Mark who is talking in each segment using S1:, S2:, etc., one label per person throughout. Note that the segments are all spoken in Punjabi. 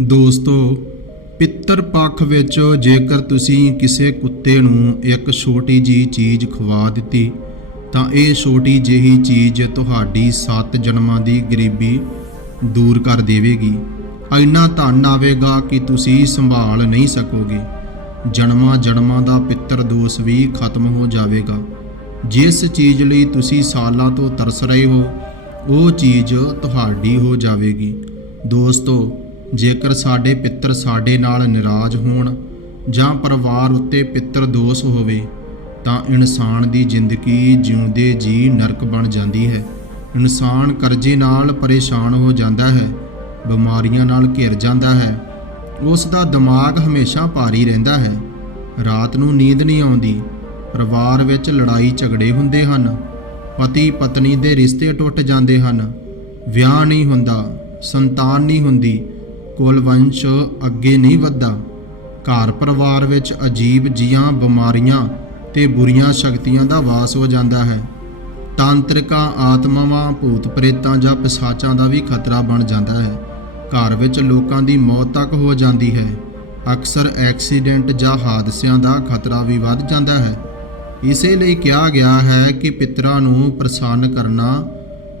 S1: ਦੋਸਤੋ, ਪਿੱਤਰ ਪੱਖ ਵਿੱਚ ਜੇਕਰ ਤੁਸੀਂ ਕਿਸੇ ਕੁੱਤੇ ਨੂੰ ਇੱਕ ਛੋਟੀ ਜੀ ਚੀਜ਼ ਖਵਾ ਦਿੱਤੀ, ਤਾਂ ਇਹ ਛੋਟੀ ਜਿਹੀ ਚੀਜ਼ ਤੁਹਾਡੀ 7 ਜਨਮਾਂ ਦੀ ਗਰੀਬੀ ਦੂਰ ਕਰ ਦੇਵੇਗੀ। ਇੰਨਾ ਧਨ ਆਵੇਗਾ ਕਿ ਤੁਸੀਂ ਸੰਭਾਲ ਨਹੀਂ ਸਕੋਗੇ। ਜਨਮਾਂ ਜਨਮਾਂ ਦਾ ਪਿੱਤਰ ਦੋਸ਼ ਵੀ ਖਤਮ ਹੋ ਜਾਵੇਗਾ। ਜਿਸ ਚੀਜ਼ ਲਈ ਤੁਸੀਂ ਸਾਲਾਂ ਤੋਂ ਤਰਸ ਰਹੇ ਹੋ, ਉਹ ਚੀਜ਼ ਤੁਹਾਡੀ ਹੋ ਜਾਵੇਗੀ। ਦੋਸਤੋ ਜੇਕਰ ਸਾਡੇ ਪਿੱਤਰ ਸਾਡੇ ਨਾਲ ਨਾਰਾਜ਼ ਹੋਣ ਜਾਂ ਪਰਿਵਾਰ ਉੱਤੇ ਪਿੱਤਰ ਦੋਸ਼ ਹੋਵੇ, ਤਾਂ ਇਨਸਾਨ ਦੀ ਜ਼ਿੰਦਗੀ ਜਿਉਂਦੇ ਜੀ ਨਰਕ ਬਣ ਜਾਂਦੀ ਹੈ। ਇਨਸਾਨ ਕਰਜ਼ੇ ਨਾਲ ਪਰੇਸ਼ਾਨ ਹੋ ਜਾਂਦਾ ਹੈ, ਬਿਮਾਰੀਆਂ ਨਾਲ ਘਿਰ ਜਾਂਦਾ ਹੈ। ਉਸ ਦਾ ਦਿਮਾਗ ਹਮੇਸ਼ਾ ਭਾਰੀ ਰਹਿੰਦਾ ਹੈ। ਰਾਤ ਨੂੰ ਨੀਂਦ ਨਹੀਂ ਆਉਂਦੀ। ਪਰਿਵਾਰ ਵਿੱਚ ਲੜਾਈ ਝਗੜੇ ਹੁੰਦੇ ਹਨ। ਪਤੀ ਪਤਨੀ ਦੇ ਰਿਸ਼ਤੇ ਟੁੱਟ ਜਾਂਦੇ ਹਨ। ਵਿਆਹ ਨਹੀਂ ਹੁੰਦਾ, ਸੰਤਾਨ ਨਹੀਂ ਹੁੰਦੀ। ਕੁਲ ਵੰਸ਼ ਅੱਗੇ ਨਹੀਂ ਵੱਧਦਾ। ਘਰ ਪਰਿਵਾਰ ਵਿੱਚ ਅਜੀਬ ਜੀਆਂ ਬਿਮਾਰੀਆਂ ਤੇ ਬੁਰੀਆਂ ਸ਼ਕਤੀਆਂ ਦਾ ਵਾਸ ਹੋ ਜਾਂਦਾ ਹੈ। ਤਾਂਤਰਿਕਾਂ, ਆਤਮਾਵਾਂ, ਭੂਤ ਪ੍ਰੇਤਾਂ ਜਾਂ ਪਿਸਾਚਾਂ ਦਾ ਵੀ ਖਤਰਾ ਬਣ ਜਾਂਦਾ ਹੈ। ਘਰ ਵਿੱਚ ਲੋਕਾਂ ਦੀ ਮੌਤ ਤੱਕ ਹੋ ਜਾਂਦੀ ਹੈ। ਅਕਸਰ ਐਕਸੀਡੈਂਟ ਜਾਂ ਹਾਦਸਿਆਂ ਦਾ ਖਤਰਾ ਵੀ ਵੱਧ ਜਾਂਦਾ ਹੈ। ਇਸੇ ਲਈ ਕਿਹਾ ਗਿਆ ਹੈ ਕਿ ਪਿਤਰਾਂ ਨੂੰ ਪ੍ਰਸੰਨ ਕਰਨਾ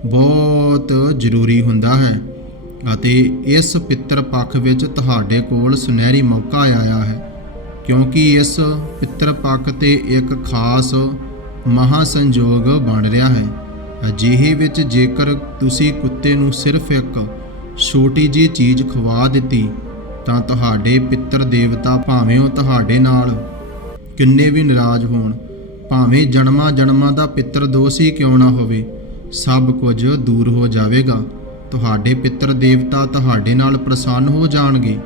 S1: ਬਹੁਤ ਜ਼ਰੂਰੀ ਹੁੰਦਾ ਹੈ। ਅਤੇ ਇਸ ਪਿੱਤਰ ਪੱਖ ਵਿੱਚ ਤੁਹਾਡੇ ਕੋਲ ਸੁਨਹਿਰੀ ਮੌਕਾ ਆਇਆ ਹੈ, ਕਿਉਂਕਿ ਇਸ ਪਿੱਤਰ ਪੱਖ ਤੇ ਇੱਕ ਖਾਸ ਮਹਾ ਸੰਜੋਗ ਬਣ ਰਿਹਾ ਹੈ। ਅਜਿਹੇ ਵਿੱਚ ਜੇਕਰ ਤੁਸੀਂ ਕੁੱਤੇ ਨੂੰ ਸਿਰਫ ਇੱਕ ਛੋਟੀ ਜਿਹੀ ਚੀਜ਼ ਖਵਾ ਦਿੱਤੀ, ਤਾਂ ਤੁਹਾਡੇ ਪਿੱਤਰ ਦੇਵਤਾ ਭਾਵੇਂ ਉਹ ਤੁਹਾਡੇ ਨਾਲ ਕਿੰਨੇ ਵੀ ਨਾਰਾਜ਼ ਹੋਣ, ਭਾਵੇਂ ਜਨਮਾਂ ਜਨਮਾਂ ਦਾ ਪਿੱਤਰ ਦੋਸ਼ ਹੀ ਕਿਉਂ ਨਾ ਹੋਵੇ, ਸਭ ਕੁਝ ਦੂਰ ਹੋ ਜਾਵੇਗਾ। ਤੁਹਾਡੇ ਪਿੱਤਰ ਦੇਵਤਾ ਤੁਹਾਡੇ ਨਾਲ ਪ੍ਰਸੰਨ ਹੋ ਜਾਣਗੇ।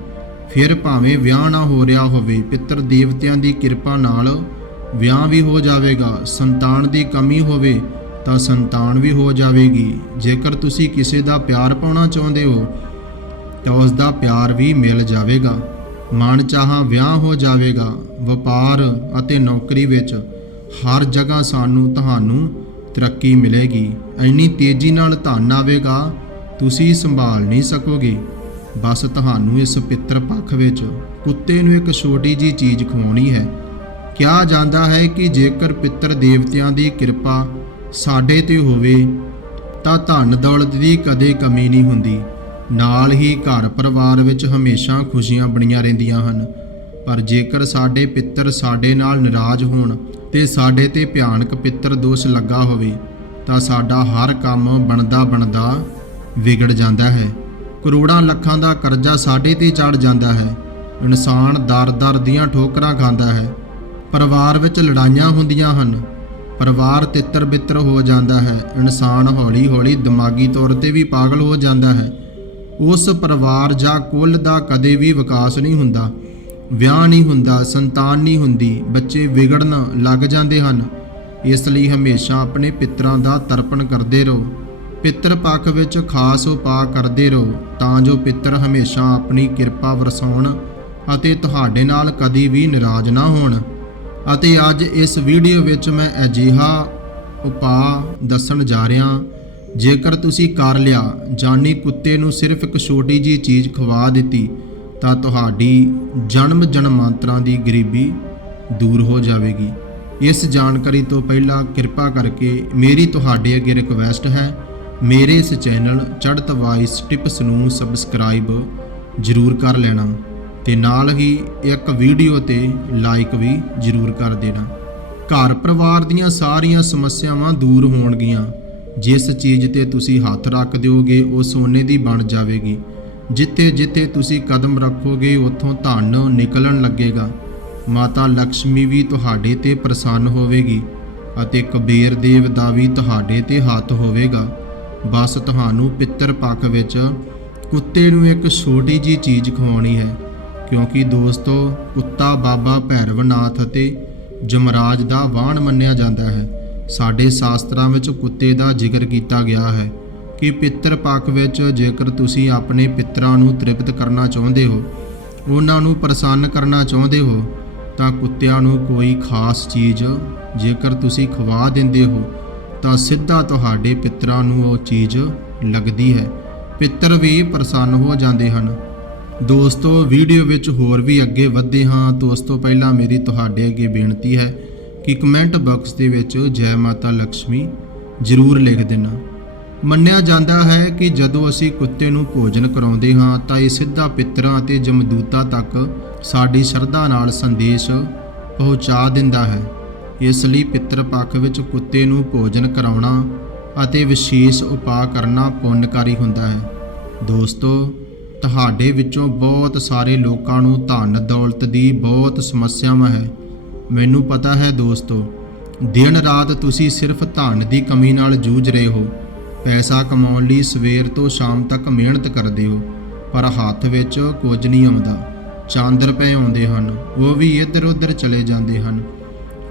S1: ਫਿਰ ਭਾਵੇਂ ਵਿਆਹ ਨਾ ਹੋ ਰਿਹਾ ਹੋਵੇ, ਪਿੱਤਰ ਦੇਵਤਿਆਂ ਦੀ ਕਿਰਪਾ ਨਾਲ ਵਿਆਹ ਵੀ ਹੋ ਜਾਵੇਗਾ। ਸੰਤਾਨ ਦੀ ਕਮੀ ਹੋਵੇ ਤਾਂ ਸੰਤਾਨ ਵੀ ਹੋ ਜਾਵੇਗੀ। ਜੇਕਰ ਤੁਸੀਂ ਕਿਸੇ ਦਾ ਪਿਆਰ ਪਾਉਣਾ ਚਾਹੁੰਦੇ ਹੋ, ਤਾਂ ਉਸ ਦਾ ਪਿਆਰ ਵੀ ਮਿਲ ਜਾਵੇਗਾ। ਮਨ ਚਾਹਾਂ ਵਿਆਹ ਹੋ ਜਾਵੇਗਾ। ਵਪਾਰ ਅਤੇ ਨੌਕਰੀ ਵਿੱਚ ਹਰ ਜਗ੍ਹਾ ਸਾਨੂੰ ਤੁਹਾਨੂੰ ਤਰੱਕੀ ਮਿਲੇਗੀ। ਇੰਨੀ ਤੇਜ਼ੀ ਨਾਲ ਧਨ ਆਵੇਗਾ ਤੁਸੀਂ ਸੰਭਾਲ ਨਹੀਂ ਸਕੋਗੇ। ਬਸ ਤੁਹਾਨੂੰ ਇਸ ਪਿੱਤਰ ਪੱਖ ਵਿੱਚ ਕੁੱਤੇ ਨੂੰ ਇੱਕ ਛੋਟੀ ਜੀ ਚੀਜ਼ ਖਵਾਉਣੀ ਹੈ। ਕਿਹਾ ਜਾਂਦਾ ਹੈ ਕਿ ਜੇਕਰ ਪਿੱਤਰ ਦੇਵਤਿਆਂ ਦੀ ਕਿਰਪਾ ਸਾਡੇ ਤੇ ਹੋਵੇ, ਤਾਂ ਧਨ ਦੌਲਤ ਦੀ ਕਦੇ ਕਮੀ ਨਹੀਂ ਹੁੰਦੀ। ਨਾਲ ਹੀ ਘਰ ਪਰਿਵਾਰ ਵਿੱਚ ਹਮੇਸ਼ਾ ਖੁਸ਼ੀਆਂ ਬਣੀਆਂ ਰਹਿੰਦੀਆਂ ਹਨ। ਪਰ ਜੇਕਰ ਸਾਡੇ ਪਿੱਤਰ ਸਾਡੇ ਨਾਲ ਨਾਰਾਜ਼ ਹੋਣ ਤੇ ਸਾਡੇ ਤੇ ਭਿਆਨਕ ਪਿੱਤਰ ਦੋਸ਼ ਲੱਗਾ ਹੋਵੇ, ਤਾਂ ਸਾਡਾ ਹਰ ਕੰਮ ਬਣਦਾ ਬਣਦਾ ਵਿਗੜ ਜਾਂਦਾ ਹੈ। ਕਰੋੜਾਂ ਲੱਖਾਂ ਦਾ ਕਰਜ਼ਾ ਸਾਡੇ ਤੇ ਚੜ ਜਾਂਦਾ ਹੈ। ਇਨਸਾਨ ਦਰ-ਦਰ ਦੀਆਂ ਠੋਕਰਾਂ ਖਾਂਦਾ ਹੈ। ਪਰਿਵਾਰ ਵਿੱਚ ਲੜਾਈਆਂ ਹੁੰਦੀਆਂ ਹਨ। ਪਰਿਵਾਰ ਤਿੱਤਰ-ਬਿੱਤਰ ਹੋ ਜਾਂਦਾ ਹੈ। ਇਨਸਾਨ ਹੌਲੀ-ਹੌਲੀ ਦਿਮਾਗੀ ਤੌਰ ਤੇ ਵੀ ਪਾਗਲ ਹੋ ਜਾਂਦਾ ਹੈ। ਉਸ ਪਰਿਵਾਰ ਜਾਂ ਕੁੱਲ ਦਾ ਕਦੇ ਵੀ ਵਿਕਾਸ ਨਹੀਂ ਹੁੰਦਾ। ਵਿਆਹ ਨਹੀਂ ਹੁੰਦਾ, ਸੰਤਾਨ ਨਹੀਂ ਹੁੰਦੀ, ਬੱਚੇ ਵਿਗੜਨ ਲੱਗ ਜਾਂਦੇ ਹਨ। ਇਸ ਲਈ ਹਮੇਸ਼ਾ ਆਪਣੇ ਪਿੱਤਰਾਂ ਦਾ ਤਰਪਣ ਕਰਦੇ ਰਹੋ। ਪਿੱਤਰ ਪੱਖ ਵਿੱਚ ਖਾਸ ਉਪਾਅ ਕਰਦੇ ਰਹੋ, ਤਾਂ ਜੋ ਪਿੱਤਰ ਹਮੇਸ਼ਾ ਆਪਣੀ ਕਿਰਪਾ ਵਰਸਾਉਣ ਅਤੇ ਤੁਹਾਡੇ ਨਾਲ ਕਦੀ ਵੀ ਨਾਰਾਜ਼ ਨਾ ਹੋਣ। ਅਤੇ ਅੱਜ ਇਸ ਵੀਡੀਓ ਵਿੱਚ ਮੈਂ ਅਜਿਹਾ ਉਪਾਅ ਦੱਸਣ ਜਾ ਰਿਹਾ, ਜੇਕਰ ਤੁਸੀਂ ਕਰ ਲਿਆ, ਜਾਨੀ ਕੁੱਤੇ ਨੂੰ ਸਿਰਫ ਇੱਕ ਛੋਟੀ ਜੀ ਚੀਜ਼ ਖਵਾ ਦਿੱਤੀ, ਤਾਂ ਤੁਹਾਡੀ ਜਨਮ ਜਨਮਾਂਤਰਾਂ ਦੀ ਗਰੀਬੀ ਦੂਰ ਹੋ ਜਾਵੇਗੀ। ਇਸ ਜਾਣਕਾਰੀ ਤੋਂ ਪਹਿਲਾਂ ਕਿਰਪਾ ਕਰਕੇ ਮੇਰੀ ਤੁਹਾਡੇ ਅੱਗੇ ਰਿਕਵੈਸਟ ਹੈ ਮੇਰੇ ਇਸ ਚੈਨਲ ਚੜ੍ਹਤ ਵਾਈਸ ਟਿਪਸ ਨੂੰ ਸਬਸਕ੍ਰਾਈਬ ਜ਼ਰੂਰ ਕਰ ਲੈਣਾ ਤੇ ਨਾਲ ਹੀ ਇੱਕ ਵੀਡੀਓ ਤੇ ਲਾਈਕ ਵੀ ਜ਼ਰੂਰ ਕਰ ਦੇਣਾ। ਘਰ ਪਰਿਵਾਰ ਦੀਆਂ ਸਾਰੀਆਂ ਸਮੱਸਿਆਵਾਂ ਦੂਰ ਹੋਣਗੀਆਂ। ਜਿਸ ਚੀਜ਼ ਤੇ ਤੁਸੀਂ ਹੱਥ ਰੱਖ ਦਿਓਗੇ, ਉਹ ਸੋਨੇ ਦੀ ਬਣ ਜਾਵੇਗੀ। ਜਿੱਥੇ ਜਿੱਥੇ ਤੁਸੀਂ ਕਦਮ ਰੱਖੋਗੇ, ਉੱਥੋਂ ਧਨ ਨਿਕਲਣ ਲੱਗੇਗਾ। ਮਾਤਾ ਲక్ష్ਮੀ ਵੀ ਤੁਹਾਡੇ ਤੇ ਪ੍ਰਸੰਨ ਹੋਵੇਗੀ ਅਤੇ ਕਬੀਰ ਦੇਵ ਦਾ ਵੀ ਤੁਹਾਡੇ ਤੇ ਹੱਥ ਹੋਵੇਗਾ। ਬਸ ਤੁਹਾਨੂੰ ਪਿੱਤਰ ਪੱਖ ਵਿੱਚ ਕੁੱਤੇ ਨੂੰ ਇੱਕ ਛੋਟੀ ਜੀ ਚੀਜ਼ ਖਵਾਉਣੀ ਹੈ, ਕਿਉਂਕਿ ਦੋਸਤੋ, ਕੁੱਤਾ ਬਾਬਾ ਭੈਰਵਨਾਥ ਅਤੇ ਜਮਰਾਜ ਦਾ ਵਾਹਣ ਮੰਨਿਆ ਜਾਂਦਾ ਹੈ। ਸਾਡੇ ਸ਼ਾਸਤਰਾਂ ਵਿੱਚ ਕੁੱਤੇ ਦਾ ਜ਼ਿਕਰ ਕੀਤਾ ਗਿਆ ਹੈ ਕਿ ਪਿੱਤਰ ਪੱਖ ਵਿੱਚ ਜੇਕਰ ਤੁਸੀਂ ਆਪਣੇ ਪਿੱਤਰਾਂ ਨੂੰ ਤ੍ਰਿਪਤ ਕਰਨਾ ਚਾਹੁੰਦੇ ਹੋ, ਉਹਨਾਂ ਨੂੰ ਪ੍ਰਸੰਨ ਕਰਨਾ ਚਾਹੁੰਦੇ ਹੋ, ਤਾਂ ਕੁੱਤਿਆਂ ਨੂੰ ਕੋਈ ਖਾਸ ਚੀਜ਼ ਜੇਕਰ ਤੁਸੀਂ ਖਵਾ ਦਿੰਦੇ ਹੋ ਤਾਂ ਸਿੱਧਾ ਤੁਹਾਡੇ ਪਿੱਤਰਾਂ ਨੂੰ ਉਹ ਚੀਜ਼ ਲੱਗਦੀ ਹੈ। ਪਿੱਤਰ ਵੀ ਪ੍ਰਸੰਨ ਹੋ ਜਾਂਦੇ ਹਨ। ਦੋਸਤੋ, ਵੀਡੀਓ ਵਿੱਚ ਹੋਰ ਵੀ ਅੱਗੇ ਵਧਦੇ ਹਾਂ। ਤੋਂ ਉਸ ਤੋਂ ਪਹਿਲਾਂ ਮੇਰੀ ਤੁਹਾਡੇ ਅੱਗੇ ਬੇਨਤੀ ਹੈ ਕਿ ਕਮੈਂਟ ਬਾਕਸ ਦੇ ਵਿੱਚ ਜੈ ਮਾਤਾ ਲక్ష్ਮੀ ਜ਼ਰੂਰ ਲਿਖ ਦੇਣਾ। ਮੰਨਿਆ ਜਾਂਦਾ ਹੈ ਕਿ ਜਦੋਂ ਅਸੀਂ ਕੁੱਤੇ ਨੂੰ ਭੋਜਨ ਕਰਾਉਂਦੇ ਹਾਂ, ਤਾਂ ਇਹ ਸਿੱਧਾ ਪਿੱਤਰਾਂ ਅਤੇ ਜਮਦੂਤਾਂ ਤੱਕ ਸਾਡੀ ਸ਼ਰਧਾ ਨਾਲ ਸੰਦੇਸ਼ ਪਹੁੰਚਾ ਦਿੰਦਾ ਹੈ। ਇਸ ਲਈ ਪਿੱਤਰ ਪੱਖ ਵਿੱਚ ਕੁੱਤੇ ਨੂੰ ਭੋਜਨ ਕਰਾਉਣਾ ਅਤੇ ਵਿਸ਼ੇਸ਼ ਉਪਾਅ ਕਰਨਾ ਪੁੰਨਕਾਰੀ ਹੁੰਦਾ ਹੈ। ਦੋਸਤੋ, ਤੁਹਾਡੇ ਵਿੱਚੋਂ ਬਹੁਤ ਸਾਰੇ ਲੋਕਾਂ ਨੂੰ ਧਨ ਦੌਲਤ ਦੀ ਬਹੁਤ ਸਮੱਸਿਆਵਾਂ ਹੈ। ਮੈਨੂੰ ਪਤਾ ਹੈ ਦੋਸਤੋ, ਦਿਨ ਰਾਤ ਤੁਸੀਂ ਸਿਰਫ ਧਨ ਦੀ ਕਮੀ ਨਾਲ ਜੂਝ ਰਹੇ ਹੋ। ਪੈਸਾ ਕਮਾਉਣ ਲਈ ਸਵੇਰ ਤੋਂ ਸ਼ਾਮ ਤੱਕ ਮਿਹਨਤ ਕਰਦੇ ਹੋ, ਪਰ ਹੱਥ ਵਿੱਚ ਕੁਝ ਨਹੀਂ ਆਉਂਦਾ। ਚੰਦ ਰੁਪਏ ਆਉਂਦੇ ਹਨ, ਉਹ ਵੀ ਇੱਧਰ ਉੱਧਰ ਚਲੇ ਜਾਂਦੇ ਹਨ।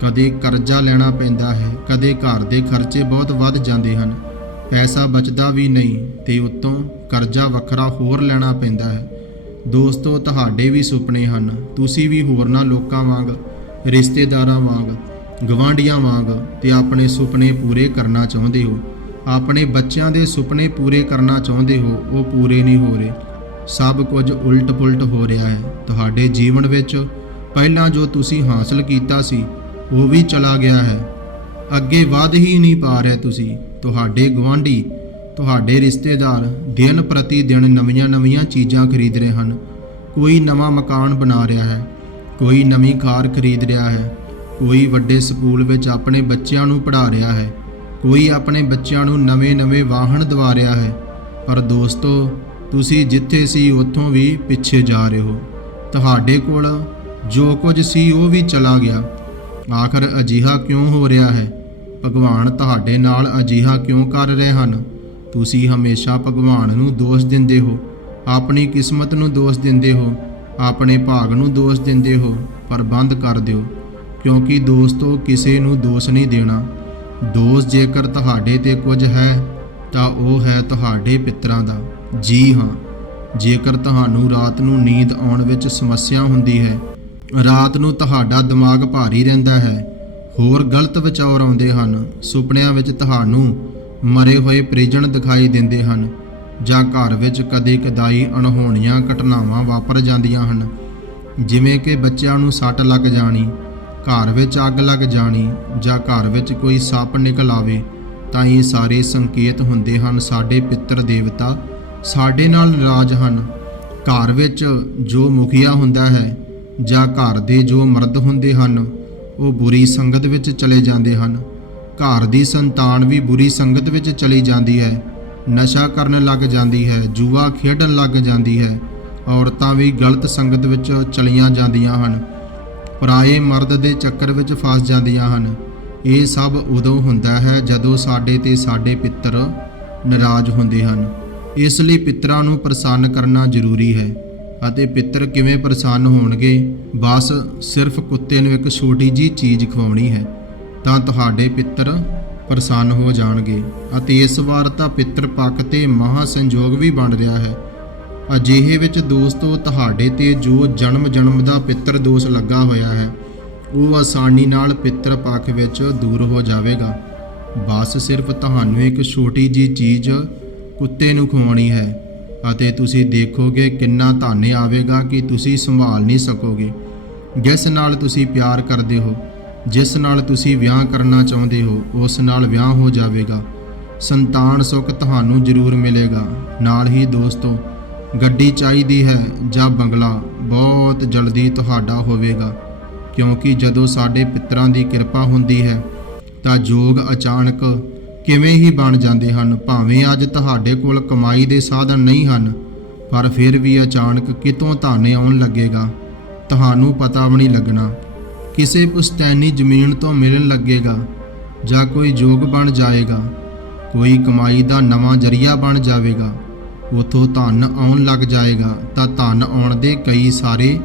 S1: ਕਦੇ ਕਰਜ਼ਾ ਲੈਣਾ ਪੈਂਦਾ ਹੈ, ਕਦੇ ਘਰ ਦੇ ਖਰਚੇ ਬਹੁਤ ਵੱਧ ਜਾਂਦੇ ਹਨ। ਪੈਸਾ ਬਚਦਾ ਵੀ ਨਹੀਂ ਤੇ ਉਤੋਂ ਕਰਜ਼ਾ ਵੱਖਰਾ ਹੋਰ ਲੈਣਾ ਪੈਂਦਾ ਹੈ। ਦੋਸਤੋ, ਤੁਹਾਡੇ ਵੀ ਸੁਪਨੇ ਹਨ। ਤੁਸੀਂ ਵੀ ਹੋਰਨਾਂ ਲੋਕਾਂ ਵਾਂਗ, ਰਿਸ਼ਤੇਦਾਰਾਂ ਵਾਂਗ ਗਵਾਂਢੀਆਂ ਵਾਂਗ ਤੇ ਆਪਣੇ ਸੁਪਨੇ ਪੂਰੇ ਕਰਨਾ ਚਾਹੁੰਦੇ ਹੋ। ਆਪਣੇ ਬੱਚਿਆਂ ਦੇ ਸੁਪਨੇ ਪੂਰੇ ਕਰਨਾ ਚਾਹੁੰਦੇ ਹੋ, ਉਹ ਪੂਰੇ ਨਹੀਂ ਹੋ ਰਹੇ। ਸਭ ਕੁਝ ਉਲਟ-ਪੁਲਟ ਹੋ ਰਿਹਾ ਹੈ। ਤੁਹਾਡੇ ਜੀਵਨ ਵਿੱਚ ਪਹਿਲਾਂ ਜੋ ਤੁਸੀਂ ਹਾਸਲ ਕੀਤਾ ਸੀ ਉਹ ਵੀ ਚਲਾ ਗਿਆ ਹੈ। ਅੱਗੇ ਵਧ ਹੀ ਨਹੀਂ ਪਾ ਰਹੇ ਤੁਸੀਂ। ਤੁਹਾਡੇ ਗਵਾਂਢੀ ਤੁਹਾਡੇ ਰਿਸ਼ਤੇਦਾਰ ਦਿਨ ਪ੍ਰਤੀ ਦਿਨ ਨਵੀਆਂ-ਨਵੀਆਂ ਚੀਜ਼ਾਂ ਖਰੀਦ ਰਹੇ ਹਨ। ਕੋਈ ਨਵਾਂ ਮਕਾਨ ਬਣਾ ਰਿਹਾ ਹੈ। ਕੋਈ ਨਵੀਂ ਕਾਰ ਖਰੀਦ ਰਿਹਾ ਹੈ। ਕੋਈ ਵੱਡੇ ਸਕੂਲ ਵਿੱਚ ਆਪਣੇ ਬੱਚਿਆਂ ਨੂੰ ਪੜ੍ਹਾ ਰਿਹਾ ਹੈ। ਕੋਈ ਆਪਣੇ ਬੱਚਿਆਂ ਨੂੰ ਨਵੇਂ-ਨਵੇਂ ਵਾਹਨ ਦਵਾ ਰਿਹਾ ਹੈ। ਪਰ ਦੋਸਤੋ, ਤੁਸੀਂ ਜਿੱਥੇ ਸੀ ਉੱਥੋਂ ਵੀ ਪਿੱਛੇ ਜਾ ਰਹੇ ਹੋ। ਤੁਹਾਡੇ ਕੋਲ ਜੋ ਕੁਝ ਸੀ ਉਹ ਵੀ ਚਲਾ ਗਿਆ। ਆਖਰ ਅਜਿਹਾ ਕਿਉਂ ਹੋ ਰਿਹਾ ਹੈ? ਭਗਵਾਨ ਤੁਹਾਡੇ ਨਾਲ ਅਜਿਹਾ ਕਿਉਂ ਕਰ ਰਹੇ ਹਨ? ਤੁਸੀਂ ਹਮੇਸ਼ਾ ਭਗਵਾਨ ਨੂੰ ਦੋਸ਼ ਦਿੰਦੇ ਹੋ। ਆਪਣੀ ਕਿਸਮਤ ਨੂੰ ਦੋਸ਼ ਦਿੰਦੇ ਹੋ। ਆਪਣੇ ਭਾਗ ਨੂੰ ਦੋਸ਼ ਦਿੰਦੇ ਹੋ। ਪਰ ਬੰਦ ਕਰ ਦਿਓ। ਕਿਉਂਕਿ ਦੋਸਤੋ ਕਿਸੇ ਨੂੰ ਦੋਸ਼ ਨਹੀਂ ਦੇਣਾ। ਦੋਸ਼ ਜੇਕਰ ਤੁਹਾਡੇ ਤੇ ਕੁਝ ਹੈ, ਤਾਂ ਉਹ ਹੈ ਤੁਹਾਡੇ ਪਿੱਤਰਾਂ ਦਾ। ਜੀ ਹਾਂ। ਜੇਕਰ ਤੁਹਾਨੂੰ ਰਾਤ ਨੂੰ ਨੀਂਦ ਆਉਣ ਵਿੱਚ ਸਮੱਸਿਆ ਹੁੰਦੀ ਹੈ ਰਾਤ ਨੂੰ ਤੁਹਾਡਾ ਦਿਮਾਗ ਭਾਰੀ ਰਹਿੰਦਾ ਹੈ। ਹੋਰ ਗਲਤ ਵਿਚਾਰ ਆਉਂਦੇ ਹਨ। ਸੁਪਨਿਆਂ ਵਿੱਚ ਤੁਹਾਨੂੰ ਮਰੇ ਹੋਏ ਪ੍ਰਿਜਣ ਦਿਖਾਈ ਦਿੰਦੇ ਹਨ। ਜਾਂ ਘਰ ਵਿੱਚ ਕਦੇ ਕਦਾਈ ਅਣਹੋਣੀਆਂ ਘਟਨਾਵਾਂ ਵਾਪਰ ਜਾਂਦੀਆਂ ਹਨ। ਜਿਵੇਂ ਕਿ ਬੱਚਿਆਂ ਨੂੰ ਸੱਟ ਲੱਗ ਜਾਣੀ, ਘਰ ਵਿੱਚ ਅੱਗ ਲੱਗ ਜਾਣੀ ਜਾਂ ਘਰ ਵਿੱਚ ਕੋਈ ਸੱਪ ਨਿਕਲ ਆਵੇ, ਤਾਂ ਇਹ ਸਾਰੇ ਸੰਕੇਤ ਹੁੰਦੇ ਹਨ। ਸਾਡੇ ਪਿੱਤਰ ਦੇਵਤਾ ਸਾਡੇ ਨਾਲ ਨਾਰਾਜ਼ ਹਨ। ਘਰ ਵਿੱਚ ਜੋ ਮੁਖੀਆ ਹੁੰਦਾ ਹੈ ਜਾਂ ਘਰ ਦੇ ਜੋ ਮਰਦ ਹੁੰਦੇ ਹਨ, ਉਹ ਬੁਰੀ ਸੰਗਤ ਵਿੱਚ ਚਲੇ ਜਾਂਦੇ ਹਨ। ਘਰ ਦੀ ਸੰਤਾਨ ਵੀ ਬੁਰੀ ਸੰਗਤ ਵਿੱਚ ਚਲੀ ਜਾਂਦੀ ਹੈ। ਨਸ਼ਾ ਕਰਨ ਲੱਗ ਜਾਂਦੀ ਹੈ, ਜੂਆ ਖੇਡਣ ਲੱਗ ਜਾਂਦੀ ਹੈ। ਔਰਤਾਂ ਵੀ ਗਲਤ ਸੰਗਤ ਵਿੱਚ ਚਲੀਆਂ ਜਾਂਦੀਆਂ ਹਨ। ਪਰਾਏ ਮਰਦ ਦੇ ਚੱਕਰ ਵਿੱਚ ਫਸ ਜਾਂਦੀਆਂ ਹਨ। ਇਹ ਸਭ ਉਦੋਂ ਹੁੰਦਾ ਹੈ ਜਦੋਂ ਸਾਡੇ ਤੇ ਸਾਡੇ ਪਿੱਤਰ ਨਾਰਾਜ਼ ਹੁੰਦੇ ਹਨ। ਇਸ ਲਈ ਪਿੱਤਰਾਂ ਨੂੰ ਪ੍ਰਸੰਨ ਕਰਨਾ ਜ਼ਰੂਰੀ ਹੈ। ਅਤੇ ਪਿੱਤਰ ਕਿਵੇਂ ਪ੍ਰਸੰਨ ਹੋਣਗੇ? ਬਸ, ਸਿਰਫ ਕੁੱਤੇ ਨੂੰ ਇੱਕ ਛੋਟੀ ਜੀ ਚੀਜ਼ ਖਵਾਉਣੀ ਹੈ, ਤਾਂ ਤੁਹਾਡੇ ਪਿੱਤਰ ਪ੍ਰਸੰਨ ਹੋ ਜਾਣਗੇ। ਅਤੇ ਇਸ ਵਾਰ ਤਾਂ ਪਿੱਤਰ ਪੱਖ ਤੇ ਮਹਾ ਸੰਯੋਗ ਵੀ ਬਣ ਰਿਹਾ ਹੈ। ਅਜਿਹੇ ਵਿੱਚ ਦੋਸਤੋ, ਤੁਹਾਡੇ ਤੇ ਜੋ ਜਨਮ ਜਨਮ ਦਾ ਪਿੱਤਰ ਦੋਸ਼ ਲੱਗਾ ਹੋਇਆ ਹੈ, ਉਹ ਆਸਾਨੀ ਨਾਲ ਪਿੱਤਰ ਪੱਖ ਵਿੱਚ ਦੂਰ ਹੋ ਜਾਵੇਗਾ। ਬਸ, ਸਿਰਫ ਤੁਹਾਨੂੰ ਇੱਕ ਛੋਟੀ ਜੀ ਚੀਜ਼ ਕੁੱਤੇ ਨੂੰ ਖਵਾਉਣੀ ਹੈ। ਅਤੇ ਤੁਸੀਂ ਦੇਖੋਗੇ ਕਿੰਨਾ ਧਾਨੇ ਆਵੇਗਾ ਕਿ ਤੁਸੀਂ ਸੰਭਾਲ ਨਹੀਂ ਸਕੋਗੇ। ਜਿਸ ਨਾਲ ਤੁਸੀਂ ਪਿਆਰ ਕਰਦੇ ਹੋ, ਜਿਸ ਨਾਲ ਤੁਸੀਂ ਵਿਆਹ ਕਰਨਾ ਚਾਹੁੰਦੇ ਹੋ, ਉਸ ਨਾਲ ਵਿਆਹ ਹੋ ਜਾਵੇਗਾ। ਸੰਤਾਨ ਸੁੱਖ ਤੁਹਾਨੂੰ ਜ਼ਰੂਰ ਮਿਲੇਗਾ। ਨਾਲ ਹੀ ਦੋਸਤੋ, ਗੱਡੀ ਚਾਹੀਦੀ ਹੈ ਜਾਂ ਬੰਗਲਾ, ਬਹੁਤ ਜਲਦੀ ਤੁਹਾਡਾ ਹੋਵੇਗਾ। ਕਿਉਂਕਿ ਜਦੋਂ ਸਾਡੇ ਪਿੱਤਰਾਂ ਦੀ ਕਿਰਪਾ ਹੁੰਦੀ ਹੈ, ਤਾਂ ਜੋਗ ਅਚਾਨਕ ਕਿਵੇਂ ਹੀ ਬਣ ਜਾਂਦੇ ਹਨ, ਭਾਵੇਂ ਅੱਜ ਤੁਹਾਡੇ ਕੋਲ ਕਮਾਈ ਦੇ ਸਾਧਨ ਨਹੀਂ ਹਨ, ਪਰ ਫਿਰ ਵੀ ਅਚਾਨਕ ਕਿਤੋਂ ਧਾਨੇ ਆਉਣ ਲੱਗੇਗਾ? ਤੁਹਾਨੂੰ ਪਤਾ ਵੀ ਨਹੀਂ ਲੱਗਣਾ। ਕਿਸੇ ਪੁਸਤੈਨੀ ਜ਼ਮੀਨ ਤੋਂ ਮਿਲਣ ਲੱਗੇਗਾ, ਜਾਂ ਕੋਈ ਜੋਗ ਬਣ ਜਾਏਗਾ। ਕੋਈ ਕਮਾਈ ਦਾ ਨਵਾਂ ਜਰੀਆ ਬਣ ਜਾਵੇਗਾ। ਉਥੋਂ ਧਨ ਆਉਣ ਲੱਗ ਜਾਏਗਾ, ਤਾਂ ਧਨ ਆਉਣ ਦੇ ਕਈ ਸਾਰੇ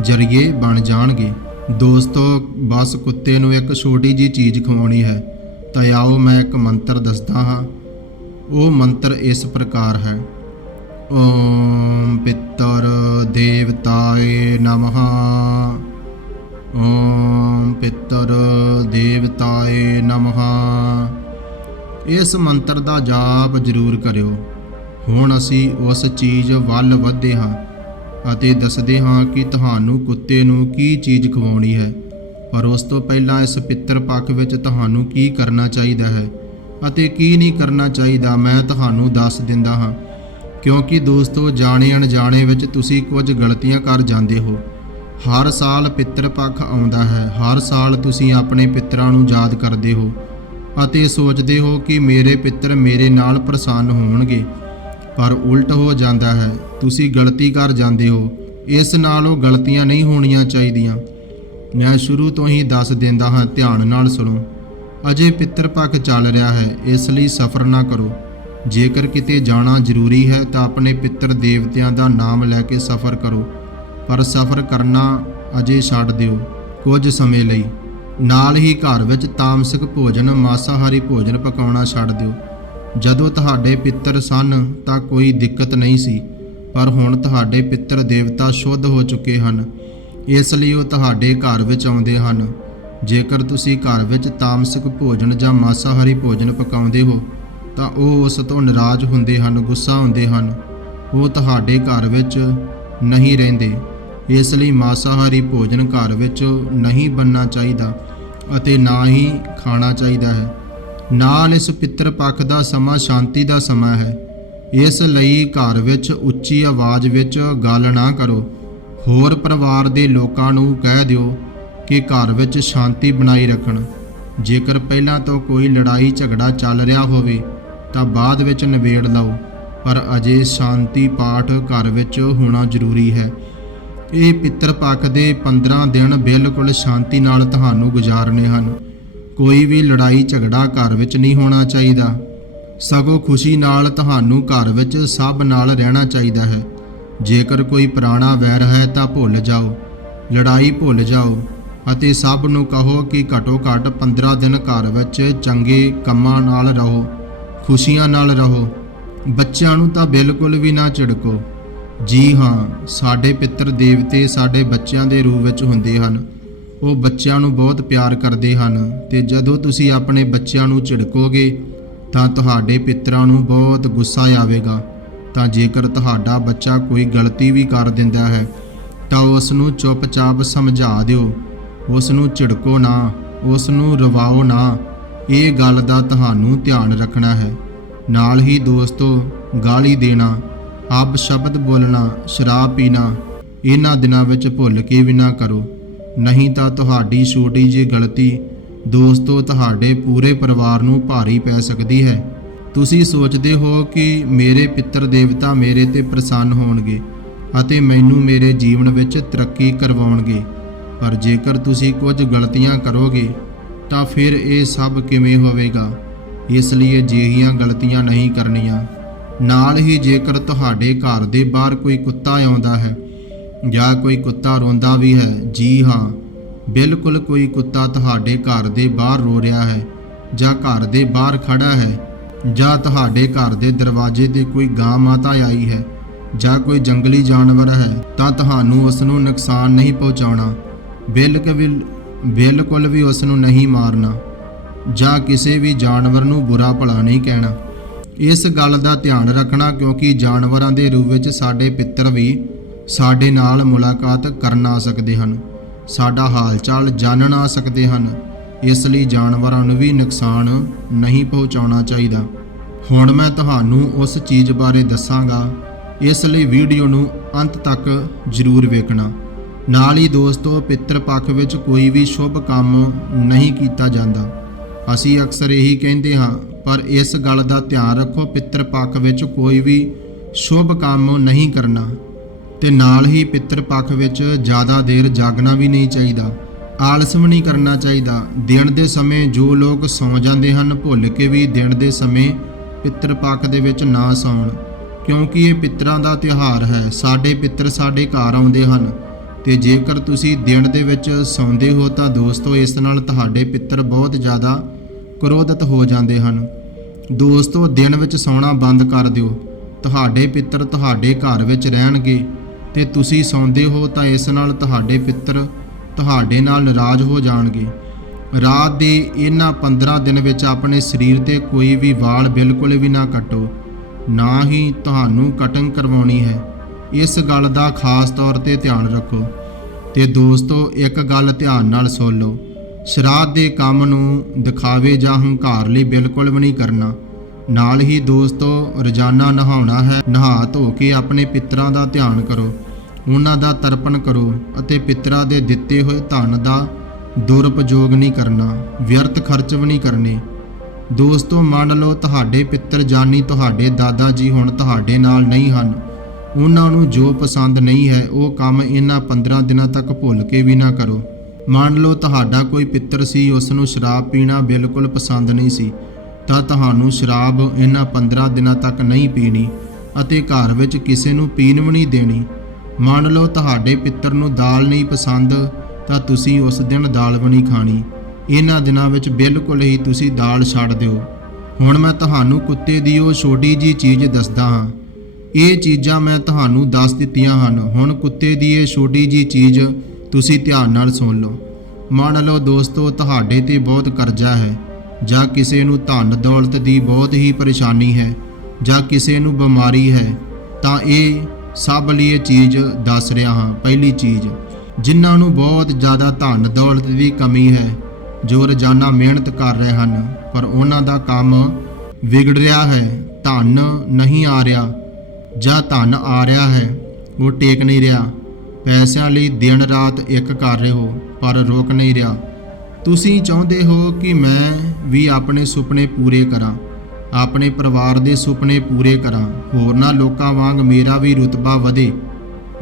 S1: ਜਰੀਏ ਬਣ ਜਾਣਗੇ। ਦੋਸਤੋ, ਬਸ ਕੁੱਤੇ ਨੂੰ ਇੱਕ ਛੋਟੀ ਜੀ ਚੀਜ਼ ਖਵਾਉਣੀ ਹੈ। ਤਾਂ ਆਓ ਮੈਂ ਇੱਕ ਮੰਤਰ ਦੱਸਦਾ ਹਾਂ। ਉਹ ਮੰਤਰ ਇਸ ਪ੍ਰਕਾਰ ਹੈ। ਓਮ ਪਿੱਤਰ ਦੇਵਤਾਏ ਨਮః ਓਮ ਪਿੱਤਰ ਦੇਵਤਾਏ ਨਮః ਇਸ ਮੰਤਰ ਦਾ ਜਾਪ ਜ਼ਰੂਰ ਕਰਿਓ। ਹੁਣ ਅਸੀਂ ਉਸ ਚੀਜ਼ ਵੱਲ ਵਧਦੇ ਹਾਂ ਅਤੇ ਦੱਸਦੇ ਹਾਂ ਕਿ ਤੁਹਾਨੂੰ ਕੁੱਤੇ ਨੂੰ ਕੀ ਚੀਜ਼ ਖਵਾਉਣੀ ਹੈ। ਪਰ ਉਸ ਤੋਂ ਪਹਿਲਾਂ ਇਸ ਪਿੱਤਰ ਪੱਖ ਵਿੱਚ ਤੁਹਾਨੂੰ ਕੀ ਕਰਨਾ ਚਾਹੀਦਾ ਹੈ ਅਤੇ ਕੀ ਨਹੀਂ ਕਰਨਾ ਚਾਹੀਦਾ, ਮੈਂ ਤੁਹਾਨੂੰ ਦੱਸ ਦਿੰਦਾ ਹਾਂ। ਕਿਉਂਕਿ ਦੋਸਤੋ ਜਾਣੇ ਅਣਜਾਣੇ ਵਿੱਚ ਤੁਸੀਂ ਕੁਝ ਗਲਤੀਆਂ ਕਰ ਜਾਂਦੇ ਹੋ। ਹਰ ਸਾਲ ਪਿੱਤਰ ਪੱਖ ਆਉਂਦਾ ਹੈ। ਹਰ ਸਾਲ ਤੁਸੀਂ ਆਪਣੇ ਪਿੱਤਰਾਂ ਨੂੰ ਯਾਦ ਕਰਦੇ ਹੋ ਅਤੇ ਸੋਚਦੇ ਹੋ ਕਿ ਮੇਰੇ ਪਿੱਤਰ ਮੇਰੇ ਨਾਲ ਪ੍ਰਸੰਨ ਹੋਣਗੇ। ਪਰ ਉਲਟ ਹੋ ਜਾਂਦਾ ਹੈ। ਤੁਸੀਂ ਗਲਤੀ ਕਰ ਜਾਂਦੇ ਹੋ। ਇਸ ਨਾਲ ਉਹ ਗਲਤੀਆਂ ਨਹੀਂ ਹੋਣੀਆਂ ਚਾਹੀਦੀਆਂ। ਮੈਂ ਸ਼ੁਰੂ ਤੋਂ ਹੀ ਦੱਸ ਦਿੰਦਾ ਹਾਂ, ਧਿਆਨ ਨਾਲ ਸੁਣੋ। ਅਜੇ ਪਿੱਤਰ ਪੱਖ ਚੱਲ ਰਿਹਾ ਹੈ, ਇਸ ਲਈ ਸਫਰ ਨਾ ਕਰੋ। ਜੇਕਰ ਕਿਤੇ ਜਾਣਾ ਜ਼ਰੂਰੀ ਹੈ, ਤਾਂ ਆਪਣੇ ਪਿੱਤਰ ਦੇਵਤਿਆਂ ਦਾ ਨਾਮ ਲੈ ਕੇ ਸਫਰ ਕਰੋ। ਪਰ ਸਫਰ ਕਰਨਾ ਅਜੇ ਛੱਡ ਦਿਓ, ਕੁਝ ਸਮੇਂ ਲਈ। ਨਾਲ ਹੀ ਘਰ ਵਿੱਚ ਤਾਮਸਿਕ ਭੋਜਨ, ਮਾਸਾਹਾਰੀ ਭੋਜਨ ਪਕਾਉਣਾ ਛੱਡ ਦਿਓ। ਜਦੋਂ ਤੁਹਾਡੇ ਪਿੱਤਰ ਸਨ, ਤਾਂ ਕੋਈ ਦਿੱਕਤ ਨਹੀਂ ਸੀ। ਪਰ ਹੁਣ ਤੁਹਾਡੇ ਪਿੱਤਰ ਦੇਵਤਾ ਸ਼ੁੱਧ ਹੋ ਚੁੱਕੇ ਹਨ। ਇਸ ਲਈ ਉਹ ਤੁਹਾਡੇ ਘਰ ਵਿੱਚ ਆਉਂਦੇ ਹਨ। ਜੇਕਰ ਤੁਸੀਂ ਘਰ ਵਿੱਚ ਤਾਮਸਿਕ ਭੋਜਨ ਜਾਂ ਮਾਸਾਹਾਰੀ ਭੋਜਨ ਪਕਾਉਂਦੇ ਹੋ, ਤਾਂ ਉਹ ਉਸ ਤੋਂ ਨਾਰਾਜ਼ ਹੁੰਦੇ ਹਨ, ਗੁੱਸਾ ਹੁੰਦੇ ਹਨ। ਉਹ ਤੁਹਾਡੇ ਘਰ ਵਿੱਚ ਨਹੀਂ ਰਹਿੰਦੇ। ਇਸ ਲਈ ਮਾਸਾਹਾਰੀ ਭੋਜਨ ਘਰ ਵਿੱਚ ਨਹੀਂ ਬਣਨਾ ਚਾਹੀਦਾ ਅਤੇ ਨਾ ਹੀ ਖਾਣਾ ਚਾਹੀਦਾ ਹੈ। ਨਾਲ ਇਸ ਪਿੱਤਰ ਪੱਖ ਦਾ ਸਮਾਂ ਸ਼ਾਂਤੀ ਦਾ ਸਮਾਂ ਹੈ। ਇਸ ਲਈ ਘਰ ਵਿੱਚ ਉੱਚੀ ਆਵਾਜ਼ ਵਿੱਚ ਗੱਲ ਨਾ ਕਰੋ। ਹੋਰ ਪਰਿਵਾਰ ਦੇ ਲੋਕਾਂ ਨੂੰ ਕਹਿ ਦਿਓ ਕਿ ਘਰ ਵਿੱਚ ਸ਼ਾਂਤੀ ਬਣਾਈ ਰੱਖਣ। ਜੇਕਰ ਪਹਿਲਾਂ ਤੋਂ ਕੋਈ ਲੜਾਈ ਝਗੜਾ ਚੱਲ ਰਿਹਾ ਹੋਵੇ, ਤਾਂ ਬਾਅਦ ਵਿੱਚ ਨਿਬੇੜ ਲਓ। ਪਰ ਅਜੇ ਸ਼ਾਂਤੀ ਪਾਠ ਘਰ ਵਿੱਚ ਹੋਣਾ ਜ਼ਰੂਰੀ ਹੈ। ਇਹ ਪਿੱਤਰ ਪੱਖ ਦੇ 15 ਦਿਨ ਬਿਲਕੁਲ ਸ਼ਾਂਤੀ ਨਾਲ ਤੁਹਾਨੂੰ ਗੁਜ਼ਾਰਨੇ ਹਨ। ਕੋਈ ਵੀ ਲੜਾਈ ਝਗੜਾ ਘਰ ਵਿੱਚ ਨਹੀਂ ਹੋਣਾ ਚਾਹੀਦਾ। ਸਗੋਂ ਖੁਸ਼ੀ ਨਾਲ ਤੁਹਾਨੂੰ ਘਰ ਵਿੱਚ ਸਭ ਨਾਲ ਰਹਿਣਾ ਚਾਹੀਦਾ ਹੈ। ਜੇਕਰ ਕੋਈ ਪੁਰਾਣਾ ਵੈਰ ਹੈ ਤਾਂ ਭੁੱਲ ਜਾਓ, ਲੜਾਈ ਭੁੱਲ ਜਾਓ ਅਤੇ ਸਭ ਨੂੰ ਕਹੋ ਕਿ ਘਟੋ ਘੱਟ 15 ਦਿਨ ਘਰ ਵਿੱਚ ਚੰਗੇ ਕੰਮਾਂ ਨਾਲ ਰਹੋ, ਖੁਸ਼ੀਆਂ ਨਾਲ ਰਹੋ। ਬੱਚਿਆਂ ਨੂੰ ਤਾਂ ਬਿਲਕੁਲ ਵੀ ਨਾ ਝਿੜਕੋ। ਜੀ ਹਾਂ, ਸਾਡੇ ਪਿੱਤਰ ਦੇਵਤੇ ਸਾਡੇ ਬੱਚਿਆਂ ਦੇ ਰੂਪ ਵਿੱਚ ਹੁੰਦੇ ਹਨ। ਉਹ ਬੱਚਿਆਂ ਨੂੰ ਬਹੁਤ ਪਿਆਰ ਕਰਦੇ ਹਨ ਤੇ ਜਦੋਂ ਤੁਸੀਂ ਆਪਣੇ ਬੱਚਿਆਂ ਨੂੰ ਝਿੜਕੋਗੇ ਤਾਂ ਤੁਹਾਡੇ ਪਿੱਤਰਾਂ ਨੂੰ ਬਹੁਤ ਗੁੱਸਾ ਆਵੇਗਾ। ਤਾਂ ਜੇਕਰ ਤੁਹਾਡਾ ਬੱਚਾ ਕੋਈ ਗਲਤੀ ਵੀ ਕਰ ਦਿੰਦਾ ਹੈ, ਤਾਂ ਉਸ ਨੂੰ ਚੁੱਪਚਾਪ ਸਮਝਾ ਦਿਓ। ਉਸ ਨੂੰ ਝਿੜਕੋ ਨਾ ਉਸ ਨੂੰ ਰਵਾਓ ਨਾ। ਇਹ ਗੱਲ ਦਾ ਤੁਹਾਨੂੰ ਧਿਆਨ ਰੱਖਣਾ ਹੈ। ਨਾਲ ਹੀ ਦੋਸਤੋ, ਗਾਲੀ ਦੇਣਾ ਅਬ ਸ਼ਬਦ ਬੋਲਣਾ, ਸ਼ਰਾਬ ਪੀਣਾ, ਇਹਨਾਂ ਦਿਨਾਂ ਵਿੱਚ ਭੁੱਲ ਕੇ ਵੀ ਨਾ ਕਰੋ। ਨਹੀਂ ਤਾਂ ਤੁਹਾਡੀ ਛੋਟੀ ਜਿਹੀ ਗਲਤੀ ਦੋਸਤੋ ਤੁਹਾਡੇ ਪੂਰੇ ਪਰਿਵਾਰ ਨੂੰ ਭਾਰੀ ਪੈ ਸਕਦੀ ਹੈ। ਤੁਸੀਂ ਸੋਚਦੇ ਹੋ ਕਿ ਮੇਰੇ ਪਿੱਤਰ ਦੇਵਤਾ ਮੇਰੇ ਤੇ ਪ੍ਰਸੰਨ ਹੋਣਗੇ ਅਤੇ ਮੈਨੂੰ ਮੇਰੇ ਜੀਵਨ ਵਿੱਚ ਤਰੱਕੀ ਕਰਵਾਉਣਗੇ। ਪਰ ਜੇਕਰ ਤੁਸੀਂ ਕੁਝ ਗਲਤੀਆਂ ਕਰੋਗੇ, ਤਾਂ ਫਿਰ ਇਹ ਸਭ ਕਿਵੇਂ ਹੋਵੇਗਾ? ਇਸ ਲਈ ਅਜਿਹੀਆਂ ਗਲਤੀਆਂ ਨਹੀਂ ਕਰਨੀਆਂ। ਨਾਲ ਹੀ ਜੇਕਰ ਤੁਹਾਡੇ ਘਰ ਦੇ ਬਾਹਰ ਕੋਈ ਕੁੱਤਾ ਆਉਂਦਾ ਹੈ ਜਾਂ ਕੋਈ ਕੁੱਤਾ ਰੋਂਦਾ ਵੀ ਹੈ, ਜੀ ਹਾਂ, ਬਿਲਕੁਲ ਕੋਈ ਕੁੱਤਾ ਤੁਹਾਡੇ ਘਰ ਦੇ ਬਾਹਰ ਰੋ ਰਿਹਾ ਹੈ ਜਾਂ ਘਰ ਦੇ ਬਾਹਰ ਖੜਾ ਹੈ ਜਾਂ ਤੁਹਾਡੇ ਘਰ ਦੇ ਦਰਵਾਜ਼ੇ ਤੇ ਕੋਈ ਗਾਂ ਮਾਤਾ ਆਈ ਹੈ ਜਾਂ ਕੋਈ ਜੰਗਲੀ ਜਾਨਵਰ ਹੈ, ਤਾਂ ਤੁਹਾਨੂੰ ਉਸ ਨੂੰ ਨੁਕਸਾਨ ਨਹੀਂ ਪਹੁੰਚਾਉਣਾ। ਬਿਲਕੁਲ ਬਿਲਕੁਲ ਵੀ ਉਸ ਨੂੰ ਨਹੀਂ ਮਾਰਨਾ, ਜਾਂ ਕਿਸੇ ਵੀ ਜਾਨਵਰ ਨੂੰ ਬੁਰਾ ਭਲਾ ਨਹੀਂ ਕਹਿਣਾ। ਇਸ ਗੱਲ ਦਾ ਧਿਆਨ ਰੱਖਣਾ ਕਿਉਂਕਿ ਜਾਨਵਰਾਂ ਦੇ ਰੂਪ ਵਿੱਚ ਸਾਡੇ ਪਿੱਤਰ ਵੀ ਸਾਡੇ ਨਾਲ ਮੁਲਾਕਾਤ ਕਰਨ ਆ ਸਕਦੇ ਹਨ। ਸਾਡਾ ਹਾਲਚਾਲ ਜਾਣਨ ਆ ਸਕਦੇ ਹਨ। ਇਸ ਲਈ ਜਾਨਵਰਾਂ ਨੂੰ ਵੀ ਨੁਕਸਾਨ ਨਹੀਂ ਪਹੁੰਚਾਉਣਾ ਚਾਹੀਦਾ। ਹੁਣ ਮੈਂ ਤੁਹਾਨੂੰ ਉਸ ਚੀਜ਼ ਬਾਰੇ ਦੱਸਾਂਗਾ। ਇਸ ਲਈ ਵੀਡੀਓ ਨੂੰ ਅੰਤ ਤੱਕ ਜ਼ਰੂਰ ਵੇਖਣਾ। ਨਾਲ ਹੀ ਦੋਸਤੋ, ਪਿੱਤਰ ਪੱਖ ਵਿੱਚ ਕੋਈ ਵੀ ਸ਼ੁਭ ਕੰਮ ਨਹੀਂ ਕੀਤਾ ਜਾਂਦਾ। ਅਸੀਂ ਅਕਸਰ ਇਹੀ ਕਹਿੰਦੇ ਹਾਂ, ਪਰ ਇਸ ਗੱਲ ਦਾ ਧਿਆਨ ਰੱਖੋ, ਪਿੱਤਰ ਪੱਖ ਵਿੱਚ ਕੋਈ ਵੀ ਸ਼ੁਭ ਕੰਮ ਨਹੀਂ ਕਰਨਾ। ਤੇ ਨਾਲ ਹੀ ਪਿੱਤਰ ਪੱਖ ਵਿੱਚ ਜ਼ਿਆਦਾ ਦੇਰ ਜਾਗਣਾ ਵੀ ਨਹੀਂ ਚਾਹੀਦਾ। ਆਲਸ ਵੀ ਨਹੀਂ ਕਰਨਾ ਚਾਹੀਦਾ। ਦਿਨ ਦੇ ਸਮੇਂ ਜੋ ਲੋਕ ਸੌਂ ਜਾਂਦੇ ਹਨ, ਭੁੱਲ ਕੇ ਵੀ ਦਿਨ ਦੇ ਸਮੇਂ ਪਿੱਤਰ ਪੱਖ ਦੇ ਵਿੱਚ ਨਾ ਸੌਣ। ਕਿਉਂਕਿ ਇਹ ਪਿੱਤਰਾਂ ਦਾ ਤਿਉਹਾਰ ਹੈ। ਸਾਡੇ ਪਿੱਤਰ ਸਾਡੇ ਘਰ ਆਉਂਦੇ ਹਨ ਤੇ ਜੇਕਰ ਤੁਸੀਂ ਦਿਨ ਦੇ ਵਿੱਚ ਸੌਂਦੇ ਹੋ ਤਾਂ ਦੋਸਤੋ, ਇਸ ਨਾਲ ਤੁਹਾਡੇ ਪਿੱਤਰ ਬਹੁਤ ਜ਼ਿਆਦਾ ਕ੍ਰੋਧਿਤ ਹੋ ਜਾਂਦੇ ਹਨ। ਦੋਸਤੋ, ਦਿਨ ਵਿੱਚ ਸੌਣਾ ਬੰਦ ਕਰ ਦਿਓ। ਤੁਹਾਡੇ ਪਿੱਤਰ ਤੁਹਾਡੇ ਘਰ ਵਿੱਚ ਰਹਿਣਗੇ ਤੇ ਤੁਸੀਂ ਸੌਂਦੇ ਹੋ ਤਾਂ ਇਸ ਨਾਲ ਤੁਹਾਡੇ ਪਿੱਤਰ ਤੁਹਾਡੇ ਨਾਲ ਨਾਰਾਜ਼ ਹੋ ਜਾਣਗੇ। ਰਾਤ ਦੇ ਇਹਨਾਂ 15 ਦਿਨ ਵਿੱਚ ਆਪਣੇ ਸਰੀਰ ਤੇ ਕੋਈ ਵੀ ਵਾਲ ਬਿਲਕੁਲ ਵੀ ਨਾ ਕੱਟੋ। ਨਾ ਹੀ ਤੁਹਾਨੂੰ ਕਟਿੰਗ ਕਰਵਾਉਣੀ ਹੈ। ਇਸ ਗੱਲ ਦਾ ਖਾਸ ਤੌਰ ਤੇ ਧਿਆਨ ਰੱਖੋ। ਤੇ ਦੋਸਤੋ, ਇੱਕ ਗੱਲ ਧਿਆਨ ਨਾਲ ਸੁਣ ਲਓ। ਸ਼ਰਾਧ ਦੇ ਕੰਮ ਨੂੰ ਦਿਖਾਵੇ ਜਾਂ ਹੰਕਾਰ ਲਈ ਬਿਲਕੁਲ ਵੀ ਨਹੀਂ ਕਰਨਾ। ਨਾਲ ਹੀ ਦੋਸਤੋ, ਰੋਜ਼ਾਨਾ ਨਹਾਉਣਾ ਹੈ। ਨਹਾ ਧੋ ਕੇ ਆਪਣੇ ਪਿੱਤਰਾਂ ਦਾ ਧਿਆਨ ਕਰੋ। ਉਹਨਾਂ ਦਾ ਤਰਪਣ ਕਰੋ ਅਤੇ ਪਿੱਤਰਾਂ ਦੇ ਦਿੱਤੇ ਹੋਏ ਧਨ ਦਾ ਦੁਰਉਪਯੋਗ ਨਹੀਂ ਕਰਨਾ, ਵਿਅਰਥ ਖਰਚ ਵੀ ਨਹੀਂ ਕਰਨੇ। ਦੋਸਤੋ, ਮੰਨ ਲਓ ਤੁਹਾਡੇ ਪਿੱਤਰ ਜਾਨੀ ਤੁਹਾਡੇ ਦਾਦਾ ਜੀ ਹੁਣ ਤੁਹਾਡੇ ਨਾਲ ਨਹੀਂ ਹਨ। ਉਹਨਾਂ ਨੂੰ ਜੋ ਪਸੰਦ ਨਹੀਂ ਹੈ, ਉਹ ਕੰਮ ਇਹਨਾਂ 15 ਦਿਨਾਂ ਤੱਕ ਭੁੱਲ ਕੇ ਵੀ ਨਾ ਕਰੋ। ਮੰਨ ਲਓ ਤੁਹਾਡਾ ਕੋਈ ਪਿੱਤਰ ਸੀ ਉਸ ਨੂੰ ਸ਼ਰਾਬ ਪੀਣਾ ਬਿਲਕੁਲ ਪਸੰਦ ਨਹੀਂ ਸੀ, ਤਾਂ ਤੁਹਾਨੂੰ ਸ਼ਰਾਬ ਇਹਨਾਂ 15 ਦਿਨਾਂ ਤੱਕ ਨਹੀਂ ਪੀਣੀ ਅਤੇ ਘਰ ਵਿੱਚ ਕਿਸੇ ਨੂੰ ਪੀਣ ਵੀ ਨਹੀਂ ਦੇਣੀ। ਮੰਨ ਲਓ ਤੁਹਾਡੇ ਪਿੱਤਰ ਨੂੰ ਦਾਲ ਨਹੀਂ ਪਸੰਦ, ਤਾਂ ਤੁਸੀਂ ਉਸ ਦਿਨ ਦਾਲ ਬਣੀ ਖਾਣੀ। ਇਹਨਾਂ ਦਿਨਾਂ ਵਿੱਚ ਬਿਲਕੁਲ ਹੀ ਤੁਸੀਂ ਦਾਲ ਛੱਡ ਦਿਓ। ਹੁਣ ਮੈਂ ਤੁਹਾਨੂੰ ਕੁੱਤੇ ਦੀ ਉਹ ਛੋਟੀ ਜੀ ਚੀਜ਼ ਦੱਸਦਾ ਹਾਂ। ਇਹ ਚੀਜ਼ਾਂ ਮੈਂ ਤੁਹਾਨੂੰ ਦੱਸ ਦਿੱਤੀਆਂ ਹਨ। ਹੁਣ ਕੁੱਤੇ ਦੀ ਇਹ ਛੋਟੀ ਜੀ ਚੀਜ਼ ਤੁਸੀਂ ਧਿਆਨ ਨਾਲ ਸੁਣ ਲਓ। ਮੰਨ ਲਓ ਦੋਸਤੋ, ਤੁਹਾਡੇ ਤੇ ਬਹੁਤ ਕਰਜ਼ਾ ਹੈ, ਜਾਂ ਕਿਸੇ ਨੂੰ ਧਨ ਦੌਲਤ ਦੀ ਬਹੁਤ ਹੀ ਪਰੇਸ਼ਾਨੀ ਹੈ, ਜਾਂ ਕਿਸੇ ਨੂੰ ਬਿਮਾਰੀ ਹੈ, ਤਾਂ ਇਹ ਸਭ ਲਈ ਇਹ ਚੀਜ਼ ਦੱਸ ਰਿਹਾ ਹਾਂ, ਪਹਿਲੀ ਚੀਜ਼। ਜਿਨ੍ਹਾਂ ਨੂੰ ਬਹੁਤ ਜ਼ਿਆਦਾ ਧਨ ਦੌਲਤ ਦੀ ਕਮੀ ਹੈ, ਜੋ ਰੋਜ਼ਾਨਾ ਮਿਹਨਤ ਕਰ ਰਹੇ ਹਨ, ਪਰ ਉਹਨਾਂ ਦਾ ਕੰਮ ਵਿਗੜ ਰਿਹਾ ਹੈ, ਧਨ ਨਹੀਂ ਆ ਰਿਹਾ। ਜਾਂ ਧਨ ਆ ਰਿਹਾ ਹੈ, ਉਹ ਟੇਕ ਨਹੀਂ ਰਿਹਾ। ਪੈਸਿਆਂ ਲਈ ਦਿਨ ਰਾਤ ਇੱਕ ਕਰ ਰਹੇ ਹੋ, ਪਰ ਰੋਕ ਨਹੀਂ ਰਿਹਾ। ਤੁਸੀਂ ਚਾਹੁੰਦੇ ਹੋ ਕਿ ਮੈਂ ਵੀ ਆਪਣੇ ਸੁਪਨੇ ਪੂਰੇ ਕਰਾਂ। ਆਪਣੇ ਪਰਿਵਾਰ ਦੇ ਸੁਪਨੇ ਪੂਰੇ ਕਰਾਂ। ਹੋਰਨਾਂ ਲੋਕਾਂ ਵਾਂਗ ਮੇਰਾ ਵੀ ਰੁਤਬਾ ਵਧੇ।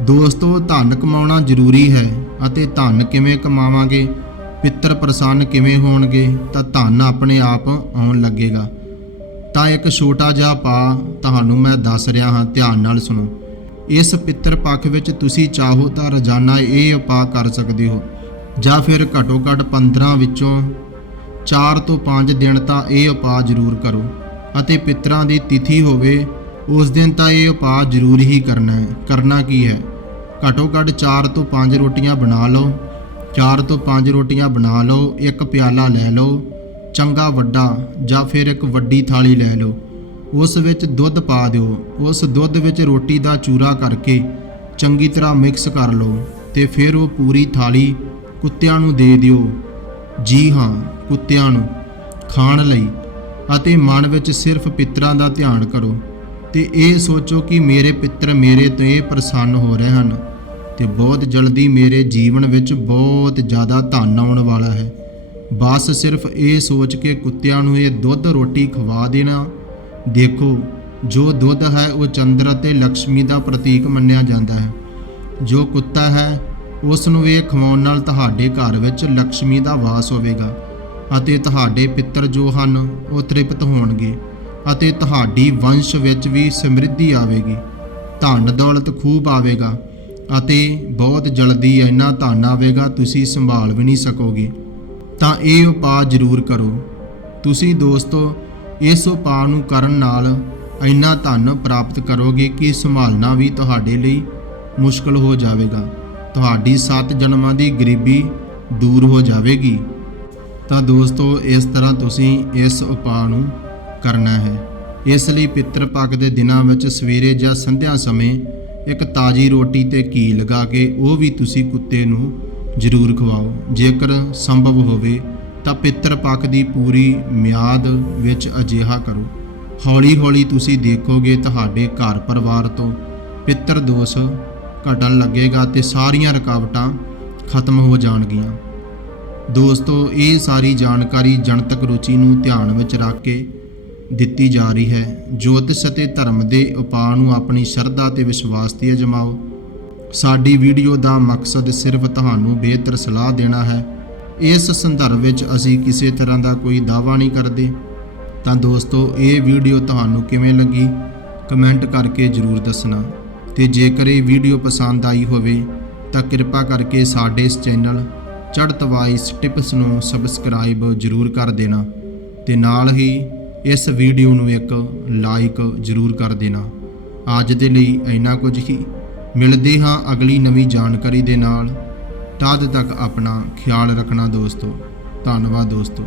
S1: ਦੋਸਤੋ, ਧਨ ਕਮਾਉਣਾ ਜ਼ਰੂਰੀ ਹੈ ਅਤੇ ਧਨ ਕਿਵੇਂ ਕਮਾਵਾਂਗੇ, ਪਿੱਤਰ ਪ੍ਰਸੰਨ ਕਿਵੇਂ ਹੋਣਗੇ, ਤਾਂ ਧਨ ਆਪਣੇ ਆਪ ਆਉਣ ਲੱਗੇਗਾ। ਤਾਂ ਇੱਕ ਛੋਟਾ ਜਿਹਾ ਪਾ ਤੁਹਾਨੂੰ ਮੈਂ ਦੱਸ ਰਿਹਾ ਹਾਂ, ਧਿਆਨ ਨਾਲ ਸੁਣੋ। ਇਸ ਪਿੱਤਰ ਪੱਖ ਵਿੱਚ ਤੁਸੀਂ ਚਾਹੋ ਤਾਂ ਰੋਜ਼ਾਨਾ ਇਹ ਉਪਾਅ ਕਰ ਸਕਦੇ ਹੋ। ਜਾਂ ਫਿਰ ਘੱਟੋ ਘੱਟ 15 ਵਿੱਚੋਂ 4 ਤੋਂ 5 ਦਿਨ ਤਾਂ ਇਹ ਉਪਾਅ ਜ਼ਰੂਰ ਕਰੋ। ਅਤੇ ਪਿੱਤਰਾਂ ਦੀ ਤਿਥੀ ਹੋਵੇ, ਉਸ ਦਿਨ ਤਾਂ ਇਹ ਉਪਾਅ ਜ਼ਰੂਰ ਹੀ ਕਰਨਾ ਹੈ ਕਰਨਾ ਕੀ ਹੈ? ਘੱਟੋ ਘੱਟ 4 ਤੋਂ 5 ਰੋਟੀਆਂ ਬਣਾ ਲਓ। 4 ਤੋਂ 5 ਰੋਟੀਆਂ ਬਣਾ ਲਓ, ਇੱਕ ਪਿਆਲਾ ਲੈ ਲਓ, ਚੰਗਾ ਵੱਡਾ ਜਾਂ ਫਿਰ ਇੱਕ ਵੱਡੀ ਥਾਲੀ ਲੈ ਲਓ। ਉਸ ਵਿੱਚ ਦੁੱਧ ਪਾ ਦਿਓ। ਉਸ ਦੁੱਧ ਵਿੱਚ ਰੋਟੀ ਦਾ ਚੂਰਾ ਕਰਕੇ ਚੰਗੀ ਤਰ੍ਹਾਂ ਮਿਕਸ ਕਰ ਲਓ ਤੇ ਫਿਰ ਉਹ ਪੂਰੀ ਥਾਲੀ ਕੁੱਤਿਆਂ ਨੂੰ ਦੇ ਦਿਓ। ਜੀ ਹਾਂ, ਕੁੱਤਿਆਂ ਨੂੰ। ਖਾਣ ਲਈ। ਅਤੇ ਮਨ ਵਿੱਚ ਸਿਰਫ ਪਿੱਤਰਾਂ ਦਾ ਧਿਆਨ ਕਰੋ ਤੇ ਇਹ ਸੋਚੋ ਕਿ ਮੇਰੇ ਪਿੱਤਰ ਮੇਰੇ ਤੋਂ ਇਹ ਪ੍ਰਸੰਨ ਹੋ ਰਹੇ ਹਨ ਤੇ ਬਹੁਤ ਜਲਦੀ ਮੇਰੇ ਜੀਵਨ ਵਿੱਚ ਬਹੁਤ ਜ਼ਿਆਦਾ ਧਨ ਆਉਣ ਵਾਲਾ ਹੈ। ਬਸ ਸਿਰਫ ਇਹ ਸੋਚ ਕੇ ਕੁੱਤਿਆਂ ਨੂੰ ਇਹ ਦੁੱਧ ਰੋਟੀ ਖਵਾ ਦੇਣਾ। ਦੇਖੋ, ਜੋ ਦੁੱਧ ਹੈ ਉਹ ਚੰਦਰ ਅਤੇ ਲక్ష్ਮੀ ਦਾ ਪ੍ਰਤੀਕ ਮੰਨਿਆ ਜਾਂਦਾ ਹੈ। ਜੋ ਕੁੱਤਾ ਹੈ, ਉਸ ਨੂੰ ਇਹ ਖਵਾਉਣ ਨਾਲ ਤੁਹਾਡੇ ਘਰ ਵਿੱਚ ਲక్ష్ਮੀ ਦਾ ਵਾਸ ਹੋਵੇਗਾ। ਅਤੇ ਤੁਹਾਡੇ ਪਿੱਤਰ ਜੋ ਹਨ, ਉਹ ਤ੍ਰਿਪਤ ਹੋਣਗੇ ਅਤੇ ਤੁਹਾਡੀ ਵੰਸ਼ ਵਿੱਚ ਵੀ ਸਮਰਿੱਧੀ ਆਵੇਗੀ। ਧਨ ਦੌਲਤ ਖੂਬ ਆਵੇਗਾ ਅਤੇ ਬਹੁਤ ਜਲਦੀ ਇੰਨਾ ਧਨ ਆਵੇਗਾ, ਤੁਸੀਂ ਸੰਭਾਲ ਵੀ ਨਹੀਂ ਸਕੋਗੇ। ਤਾਂ ਇਹ ਉਪਾਅ ਜ਼ਰੂਰ ਕਰੋ। ਤੁਸੀਂ ਦੋਸਤੋ, ਇਸ ਉਪਾਅ ਨੂੰ ਕਰਨ ਨਾਲ ਇੰਨਾ ਧਨ ਪ੍ਰਾਪਤ ਕਰੋਗੇ ਕਿ ਸੰਭਾਲਣਾ ਵੀ ਤੁਹਾਡੇ ਲਈ ਮੁਸ਼ਕਲ ਹੋ ਜਾਵੇਗਾ। ਤੁਹਾਡੀ ਸੱਤ ਜਨਮਾਂ ਦੀ ਗਰੀਬੀ ਦੂਰ ਹੋ ਜਾਵੇਗੀ। ਤਾਂ ਦੋਸਤੋ, ਇਸ ਤਰ੍ਹਾਂ ਤੁਸੀਂ ਇਸ ਉਪਾਅ ਨੂੰ ਕਰਨਾ ਹੈ। ਇਸ ਲਈ ਪਿੱਤਰ ਪੱਖ ਦੇ ਦਿਨਾਂ ਵਿੱਚ ਸਵੇਰੇ ਜਾਂ ਸੰਧਿਆ ਸਮੇਂ ਇੱਕ ਤਾਜੀ ਰੋਟੀ ਤੇ ਘੀ ਲਗਾ ਕੇ ਉਹ ਵੀ ਤੁਸੀਂ ਕੁੱਤੇ ਨੂੰ ਜ਼ਰੂਰ ਖਵਾਓ। ਜੇਕਰ ਸੰਭਵ ਹੋਵੇ, ਤਾਂ ਪਿੱਤਰ ਪੱਖ ਦੀ ਪੂਰੀ ਮਿਆਦ ਵਿੱਚ ਅਜਿਹਾ ਕਰੋ। ਹੌਲੀ-ਹੌਲੀ ਤੁਸੀਂ ਦੇਖੋਗੇ ਤੁਹਾਡੇ ਘਰ ਪਰਿਵਾਰ ਤੋਂ ਪਿੱਤਰ ਦੋਸ਼ ਘਟਣ ਲੱਗੇਗਾ ਤੇ ਸਾਰੀਆਂ ਰੁਕਾਵਟਾਂ ਖਤਮ ਹੋ ਜਾਣਗੀਆਂ। ਦੋਸਤੋ, ਇਹ ਸਾਰੀ ਜਾਣਕਾਰੀ ਜਨਤਕ ਰੁਚੀ ਨੂੰ ਧਿਆਨ ਵਿੱਚ ਰੱਖ ਕੇ ਦਿੱਤੀ ਜਾ ਰਹੀ ਹੈ। ਜੋਤਿਸ਼ ਅਤੇ ਧਰਮ ਦੇ ਉਪਾਅ ਨੂੰ ਆਪਣੀ ਸ਼ਰਧਾ ਤੇ ਵਿਸ਼ਵਾਸ ਤੇ ਅਜਮਾਓ। ਸਾਡੀ ਵੀਡੀਓ ਦਾ ਮਕਸਦ ਸਿਰਫ ਤੁਹਾਨੂੰ ਬਿਹਤਰ ਸਲਾਹ ਦੇਣਾ ਹੈ। ਇਸ ਸੰਦਰਭ ਵਿੱਚ ਅਸੀਂ ਕਿਸੇ ਤਰ੍ਹਾਂ ਦਾ ਕੋਈ ਦਾਅਵਾ ਨਹੀਂ ਕਰਦੇ। ਤਾਂ ਦੋਸਤੋ, ਇਹ ਵੀਡੀਓ ਤੁਹਾਨੂੰ ਕਿਵੇਂ ਲੱਗੀ? ਕਮੈਂਟ ਕਰਕੇ ਜਰੂਰ ਦੱਸਣਾ। ਤੇ ਜੇਕਰ ਇਹ ਵੀਡੀਓ ਪਸੰਦ ਆਈ ਹੋਵੇ, ਤਾਂ ਕਿਰਪਾ ਕਰਕੇ ਸਾਡੇ ਇਸ ਚੈਨਲ ਚੜਤ ਵਾਈਸ ਟਿਪਸ ਨੂੰ ਸਬਸਕ੍ਰਾਈਬ ਜਰੂਰ ਕਰ ਦੇਣਾ ਤੇ ਨਾਲ ਹੀ ਇਸ ਵੀਡੀਓ ਨੂੰ ਇੱਕ ਲਾਈਕ ਜਰੂਰ ਕਰ ਦੇਣਾ। ਅੱਜ ਦੇ ਲਈ ਇੰਨਾ ਕੁਝ ਹੀ। ਮਿਲਦੇ ਹਾਂ ਅਗਲੀ ਨਵੀਂ ਜਾਣਕਾਰੀ ਦੇ ਨਾਲ। ਤਦ ਤੱਕ ਆਪਣਾ ਖਿਆਲ ਰੱਖਣਾ ਦੋਸਤੋ। ਧੰਨਵਾਦ ਦੋਸਤੋ।